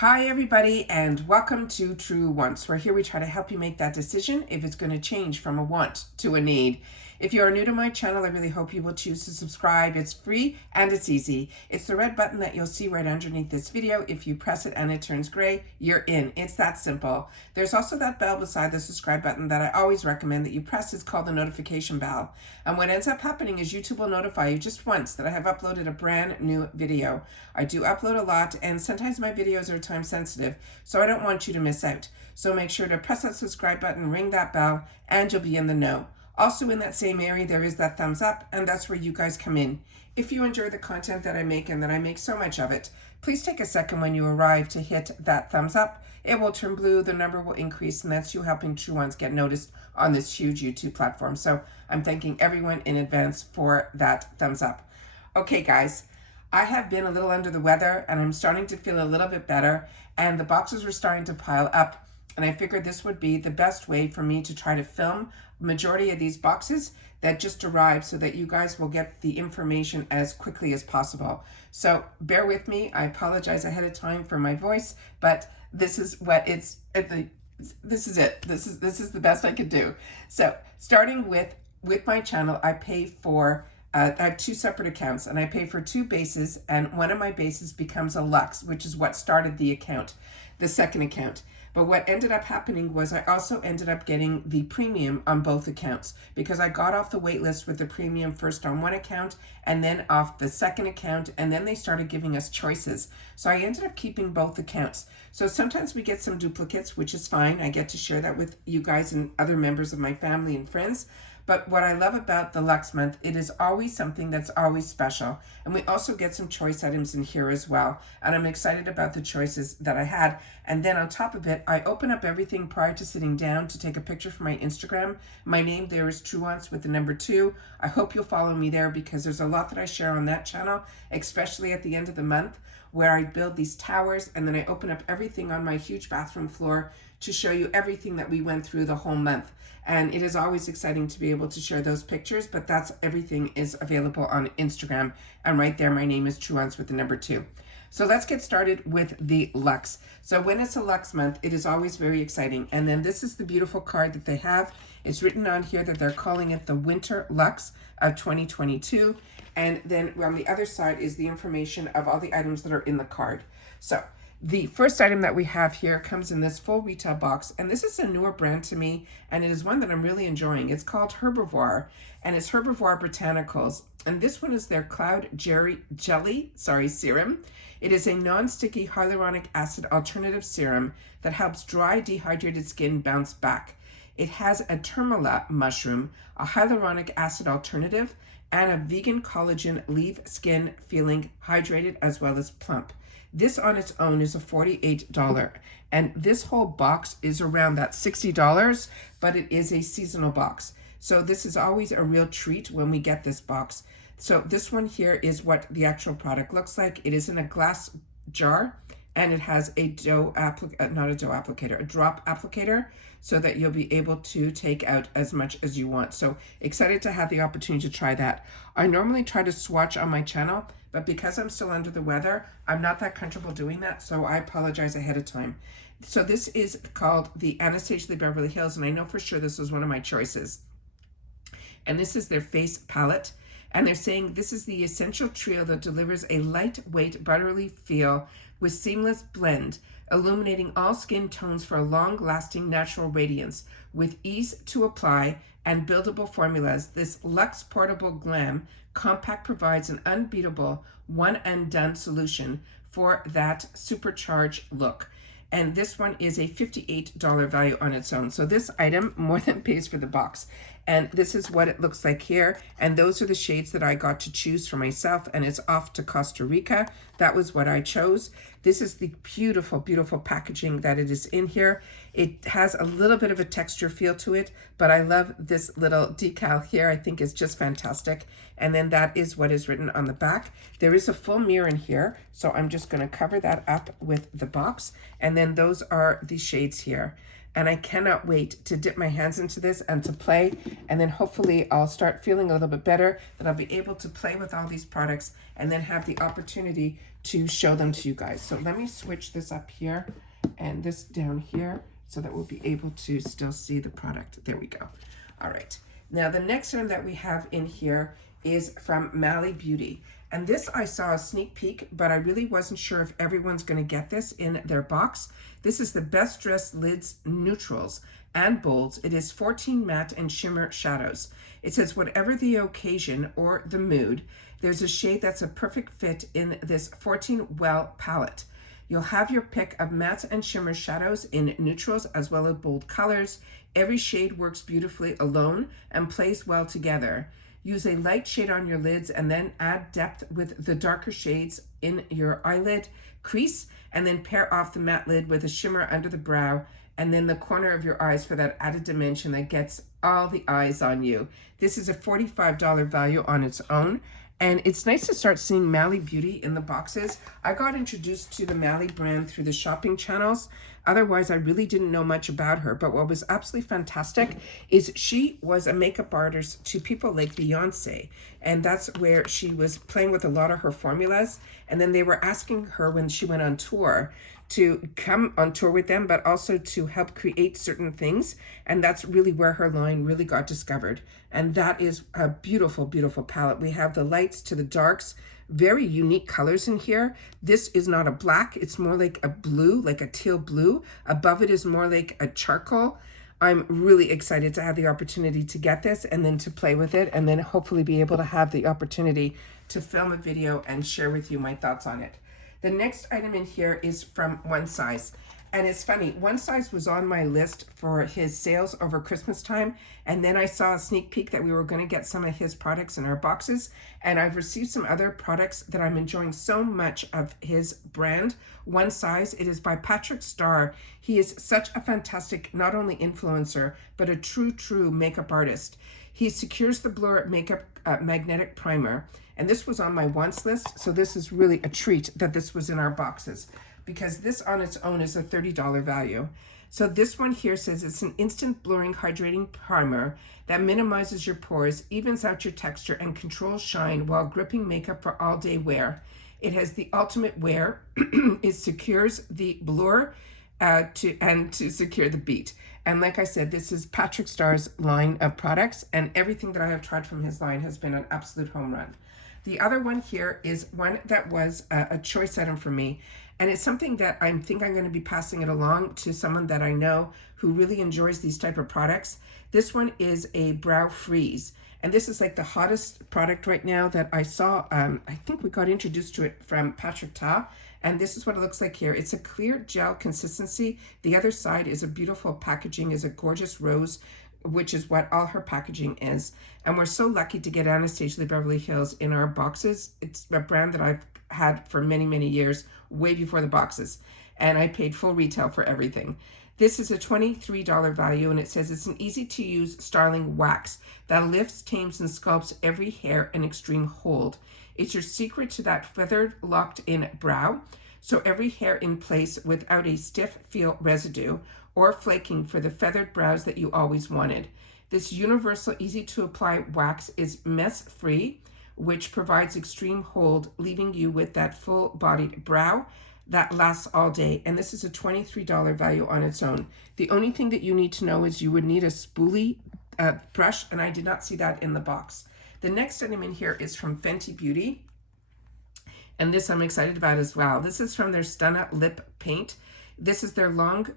Hi everybody, and welcome to True Wants, where here we try to help you make that decision if it's going to change from a want to a need. If you are new to my channel, I really hope you will choose to subscribe. It's free and it's easy. It's the red button that you'll see right underneath this video. If you press it and it turns gray, you're in. It's that simple. There's also that bell beside the subscribe button that I always recommend that you press. It's called the notification bell. And what ends up happening is YouTube will notify you just once that I have uploaded a brand new video. I do upload a lot, and sometimes my videos are time sensitive, so I don't want you to miss out. So make sure to press that subscribe button, ring that bell, and you'll be in the know. Also in that same area, there is that thumbs up, and that's where you guys come in. If you enjoy the content that I make, and that I make so much of it, please take a second when you arrive to hit that thumbs up. It will turn blue, the number will increase, and that's you helping True Ones get noticed on this huge YouTube platform. So I'm thanking everyone in advance for that thumbs up. Okay, guys. I have been a little under the weather, and I'm starting to feel a little bit better, and the boxes were starting to pile up, and I figured this would be the best way for me to try to film majority of these boxes that just arrived so that you guys will get the information as quickly as possible. So bear with me. I apologize ahead of time for my voice, but this is what this is it. This is the best I could do. So starting with my channel, I pay for I have two separate accounts, and I pay for two bases, and one of my bases becomes a Luxe, which is what started the account, the second account. But what ended up happening was I also ended up getting the premium on both accounts, because I got off the wait list with the premium first on one account and then off the second account, and then they started giving us choices. So I ended up keeping both accounts. So sometimes we get some duplicates, which is fine. I get to share that with you guys and other members of my family and friends. But what I love about the Luxe month, it is always something that's always special. And we also get some choice items in here as well. And I'm excited about the choices that I had. And then on top of it, I open up everything prior to sitting down to take a picture for my Instagram. My name there is True Wants with the number 2. I hope you'll follow me there, because there's a lot that I share on that channel, especially at the end of the month, where I build these towers, and then I open up everything on my huge bathroom floor to show you everything that we went through the whole month. And it is always exciting to be able to share those pictures, but that's everything is available on Instagram. And right there, my name is True Ones with the number 2. So let's get started with the Luxe. So when it's a Luxe month, it is always very exciting. And then this is the beautiful card that they have. It's written on here that they're calling it the Winter Luxe of 2022. And then on the other side is the information of all the items that are in the card. So the first item that we have here comes in this full retail box, and this is a newer brand to me, and it is one that I'm really enjoying. It's called Herbivore, and it's Herbivore Botanicals, and this one is their Cloud Jelly Serum. It is a non-sticky hyaluronic acid alternative serum that helps dry, dehydrated skin bounce back. It has a turmala mushroom, a hyaluronic acid alternative, and a vegan collagen, leave skin feeling hydrated as well as plump. This on its own is a $48, and this whole box is around that $60, but it is a seasonal box. So this is always a real treat when we get this box. So this one here is what the actual product looks like. It is in a glass jar, and it has a drop applicator, so that you'll be able to take out as much as you want. So excited to have the opportunity to try that. I normally try to swatch on my channel, but because I'm still under the weather, I'm not that comfortable doing that, so I apologize ahead of time. So this is called the Anastasia Beverly Hills, and I know for sure this was one of my choices. And this is their face palette, and they're saying this is the essential trio that delivers a lightweight, buttery feel with seamless blend, illuminating all skin tones for a long-lasting natural radiance. With ease to apply and buildable formulas, this Luxe Portable Glam Compact provides an unbeatable one-and-done solution for that supercharged look. And this one is a $58 value on its own. So this item more than pays for the box. And this is what it looks like here. And those are the shades that I got to choose for myself. And it's off to Costa Rica. That was what I chose. This is the beautiful, beautiful packaging that it is in here. It has a little bit of a texture feel to it, but I love this little decal here. I think it's just fantastic. And then that is what is written on the back. There is a full mirror in here, so I'm just going to cover that up with the box. And then those are the shades here. and I cannot wait to dip my hands into this and to play, and then hopefully I'll start feeling a little bit better, that I'll be able to play with all these products and then have the opportunity to show them to you guys. So let me switch this up here and this down here so that we'll be able to still see the product. There we go. All right. Now the next one that we have in here is from Mally Beauty. And this I saw a sneak peek, but I really wasn't sure if everyone's going to get this in their box. This is the Best Dressed Lids Neutrals and Bolds. It is 14 matte and shimmer shadows. It says whatever the occasion or the mood, there's a shade that's a perfect fit in this 14 Well palette. You'll have your pick of matte and shimmer shadows in neutrals as well as bold colors. Every shade works beautifully alone and plays well together. Use a light shade on your lids and then add depth with the darker shades in your eyelid crease, and then pair off the matte lid with a shimmer under the brow and then the corner of your eyes for that added dimension that gets all the eyes on you. This is a $45 value on its own. And it's nice to start seeing Mally Beauty in the boxes. I got introduced to the Mally brand through the shopping channels. Otherwise, I really didn't know much about her. But what was absolutely fantastic is she was a makeup artist to people like Beyonce. And that's where she was playing with a lot of her formulas. And then they were asking her when she went on tour to come on tour with them, but also to help create certain things. And that's really where her line really got discovered. And that is a beautiful, beautiful palette. We have the lights to the darks, very unique colors in here. This is not a black, it's more like a blue, like a teal blue. Above it is more like a charcoal. I'm really excited to have the opportunity to get this and then to play with it, and then hopefully be able to have the opportunity to film a video and share with you my thoughts on it. The next item in here is from One Size. And it's funny, One Size was on my list for his sales over Christmas time. And then I saw a sneak peek that we were going to get some of his products in our boxes. And I've received some other products that I'm enjoying so much of his brand, One Size. It is by Patrick Starr. He is such a fantastic, not only influencer, but a true makeup artist. He secures the Blur Makeup Magnetic Primer. And this was on my wants list, so this is really a treat that this was in our boxes, because this on its own is a $30 value. So this one here says it's an instant blurring hydrating primer that minimizes your pores, evens out your texture, and controls shine while gripping makeup for all day wear. It has the ultimate wear. It secures the blur to secure the beat. And like I said, this is Patrick Starr's line of products, and everything that I have tried from his line has been an absolute home run. The other one here is one that was a choice item for me. And it's something that I think I'm going to be passing it along to someone that I know who really enjoys these type of products. This one is a brow freeze. And this is like the hottest product right now that I saw. I think we got introduced to it from Patrick Ta. And this is what it looks like here. It's a clear gel consistency. The other side is a beautiful packaging, is a gorgeous rose, which is what all her packaging is. And we're so lucky to get Anastasia Beverly Hills in our boxes. It's a brand that I've had for many years, way before the boxes. And I paid full retail for everything. This is a $23 value, and it says it's an easy-to-use styling wax that lifts, tames, and sculpts every hair in extreme hold. It's your secret to that feathered, locked-in brow, so every hair in place without a stiff feel residue or flaking for the feathered brows that you always wanted. This universal, easy-to-apply wax is mess-free, which provides extreme hold, leaving you with that full-bodied brow that lasts all day. And this is a $23 value on its own. The only thing that you need to know is you would need a spoolie brush, and I did not see that in the box. The next item in here is from Fenty Beauty, and this I'm excited about as well. This is from their Stunna Lip Paint. This is their long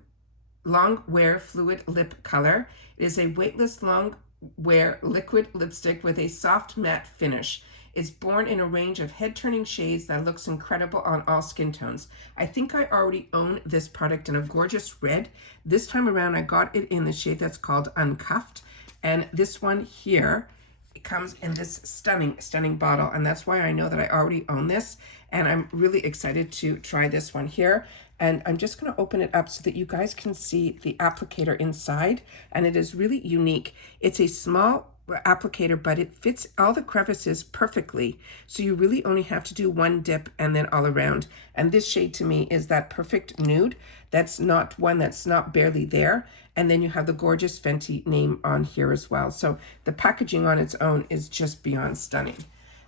wear fluid lip color. It is a weightless long wear liquid lipstick with a soft matte finish. It's born in a range of head-turning shades that looks incredible on all skin tones. I think I already own this product in a gorgeous red. This time around, I got it in the shade that's called Uncuffed. And this one here, it comes in this stunning bottle. And that's why I know that I already own this. And I'm really excited to try this one here. And I'm just going to open it up so that you guys can see the applicator inside. And it is really unique. It's a small applicator, but it fits all the crevices perfectly. So you really only have to do one dip and then all around. And this shade to me is that perfect nude. That's not one that's not barely there. And then you have the gorgeous Fenty name on here as well. So the packaging on its own is just beyond stunning.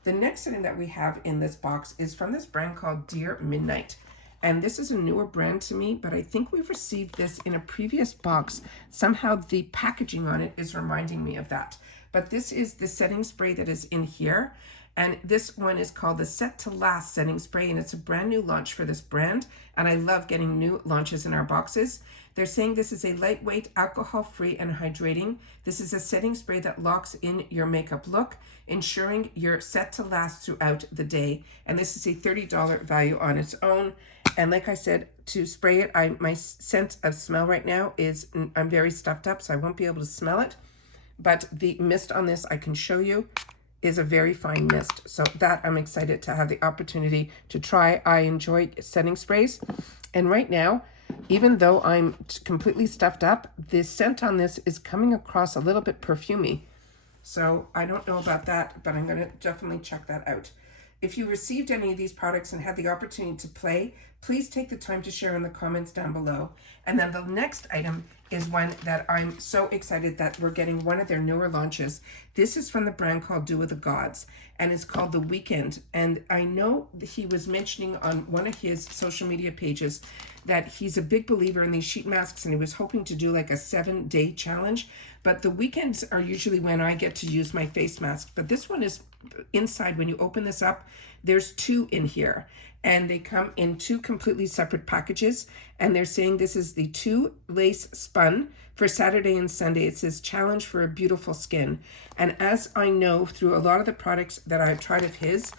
The next item that we have in this box is from this brand called Dear Midnight. And this is a newer brand to me, but I think we've received this in a previous box. Somehow the packaging on it is reminding me of that. But this is the setting spray that is in here. And this one is called the Set to Last Setting Spray, and it's a brand new launch for this brand. And I love getting new launches in our boxes. They're saying this is a lightweight, alcohol-free, and hydrating. This is a setting spray that locks in your makeup look, ensuring you're set to last throughout the day. And this is a $30 value on its own. And like I said, to spray it, my sense of smell right now is I'm very stuffed up, so I won't be able to smell it. But the mist on this, I can show you, is a very fine mist. So that I'm excited to have the opportunity to try. I enjoy setting sprays. And right now, even though I'm completely stuffed up, the scent on this is coming across a little bit perfumey. So I don't know about that, but I'm going to definitely check that out. If you received any of these products and had the opportunity to play, please take the time to share in the comments down below. And then the next item is one that I'm so excited that we're getting one of their newer launches. This is from the brand called Do With The Gods, and it's called The Weekend. And I know that he was mentioning on one of his social media pages that he's a big believer in these sheet masks, and he was hoping to do like a 7-day challenge. But the weekends are usually when I get to use my face mask. But this one is inside. When you open this up, there's 2 in here. And they come in 2 completely separate packages. And they're saying this is the 2 lace spun for Saturday and Sunday. It says challenge for a beautiful skin. And as I know through a lot of the products that I've tried of his,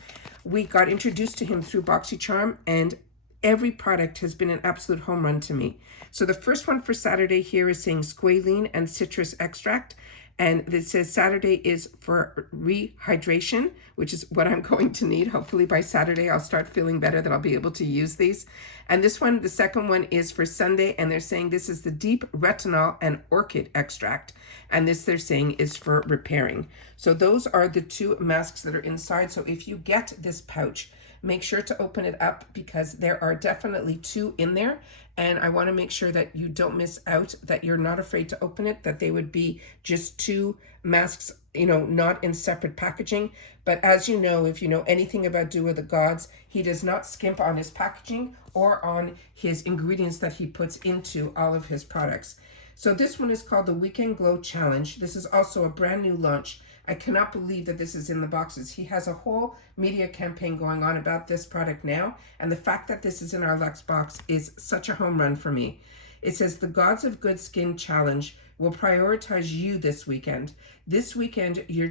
we got introduced to him through Boxycharm, and every product has been an absolute home run to me. So the first one for Saturday here is saying squalene and citrus extract. And it says Saturday is for rehydration, which is what I'm going to need. Hopefully by Saturday, I'll start feeling better, that I'll be able to use these. And this one, the second one, is for Sunday. And they're saying this is the deep retinol and orchid extract. And this, they're saying, is for repairing. So those are the 2 masks that are inside. So if you get this pouch, make sure to open it up, because there are definitely 2 in there. And I want to make sure that you don't miss out, that you're not afraid to open it, that they would be just 2 masks, not in separate packaging. But as you know, if you know anything about Do With The Gods, he does not skimp on his packaging or on his ingredients that he puts into all of his products. So this one is called the Weekend Glow Challenge. This is also a brand new launch. I cannot believe that this is in the boxes. He has a whole media campaign going on about this product now, and the fact that this is in our Luxe box is such a home run for me. It says the Gods of Good Skin Challenge will prioritize you this weekend. This weekend, you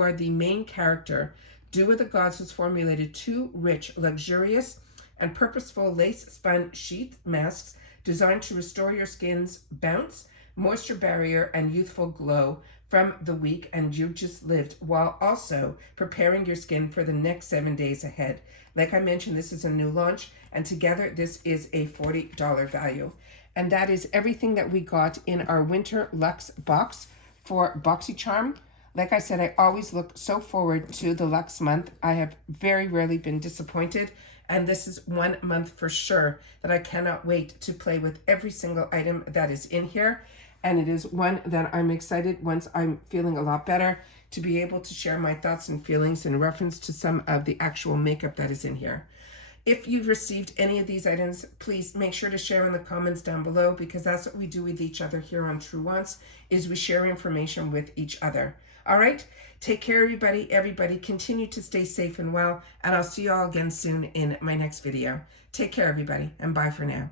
are the main character. Do With The Gods has formulated 2 rich, luxurious, and purposeful lace-spun sheath masks designed to restore your skin's bounce, moisture barrier, and youthful glow from the week and you just lived, while also preparing your skin for the next 7 days ahead. Like I mentioned, this is a new launch, and together this is a $40 value. And that is everything that we got in our Winter Luxe box for Boxycharm. Like I said, I always look so forward to the Luxe month. I have very rarely been disappointed, and this is one month for sure that I cannot wait to play with every single item that is in here. And it is one that I'm excited, once I'm feeling a lot better, to be able to share my thoughts and feelings in reference to some of the actual makeup that is in here. If you've received any of these items, please make sure to share in the comments down below, because that's what we do with each other here on True Wants, is we share information with each other. All right, take care, everybody. Everybody continue to stay safe and well, and I'll see you all again soon in my next video. Take care, everybody, and bye for now.